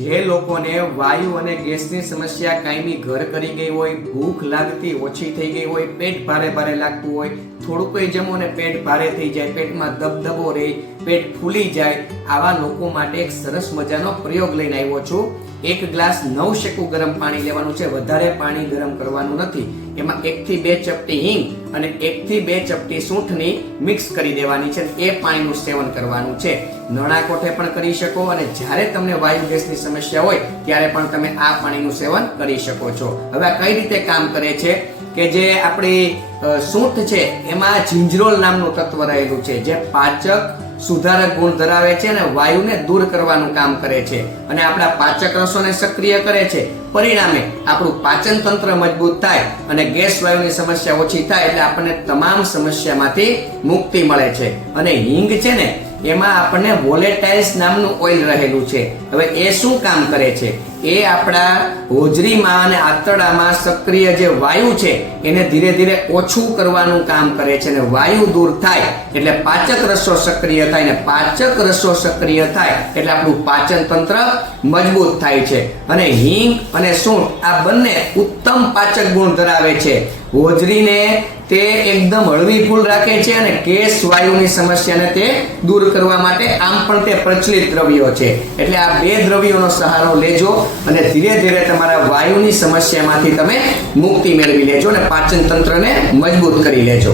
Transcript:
જે લોકોને વાયુ અને ગેસની સમસ્યા કાયમી ઘર કરી ગઈ હોય, ભૂખ લાગતી ઓછી થઈ ગઈ હોય, પેટ ભારે ભારે લાગતું હોય, થોડું કોઈ જમો ને પેટ ભારે થઈ જાય, પેટમાં દબદબો રહે, પેટ ફૂલી જાય, આવા લોકો માટે એક સરસ મજાનો પ્રયોગ લઈને આવ્યો છું. એક ગ્લાસ નવશેકું ગરમ પાણી લેવાનું છે. વધારે પાણી ગરમ કરવાનું નથી. એમાં 1 થી 2 ચપટી હિંગ અને 1 થી 2 ચપટી સૂંઠની મિક્સ કરી દેવાની છે. એ પાણીનું સેવન કરવાનું છે. નળા કોઠે પણ કરી શકો અને જ્યારે તમને વાયુ ગેસની સમસ્યા હોય ત્યારે પણ તમે આ પાણીનું સેવન કરી શકો છો. હવે આ કઈ રીતે કામ કરે છે કે જે આપણી સૂંઠ છે એમાં જિંજરોલ નામનું તત્વ રહેલું છે, જે પાચક સુધારક ગુણ ધરાવે છે અને વાયુને દૂર કરવાનું કામ કરે છે અને આપણા પાચક રસોને સક્રિય કરે છે. પરિણામે આપણું પાચન તંત્ર મજબૂત થાય અને ગેસ વાયુની સમસ્યા ઓછી થાય, એટલે આપણને તમામ સમસ્યામાંથી મુક્તિ મળે છે. અને હિંગ છે ને એમાં આપણને વોલેટાઇલ્સ નામનું ઓઇલ રહેલું છે. હવે એ શું કામ કરે છે? એ આપણા હોજરીમાં અને આંતરડામાં સક્રિય જે વાયુ છે એને ધીરે ધીરે ઓછું કરવાનું કામ કરે છે અને વાયુ દૂર થાય એટલે પાચક રસો સક્રિય થાય ને પાચક રસો સક્રિય થાય એટલે આપણું પાચન તંત્ર મજબૂત થાય છે. અને હિંગ અને સૂંઠ આ બંને ઉત્તમ પાચક ગુણ ધરાવે છે. હોજરીને તે એકદમ હળવી ફૂલ રાખે છે અને ગેસ વાયુની સમસ્યાને તે દૂર કરવા માટે આમ પણ તે પ્રચલિત દ્રવ્યો છે. એટલે આ બે દ્રવ્યોનો સહારો લેજો અને ધીરે ધીરે તમારા વાયુની સમસ્યામાંથી તમે મુક્તિ મેળવી લેજો અને પાચન તંત્રને મજબૂત કરી લેજો.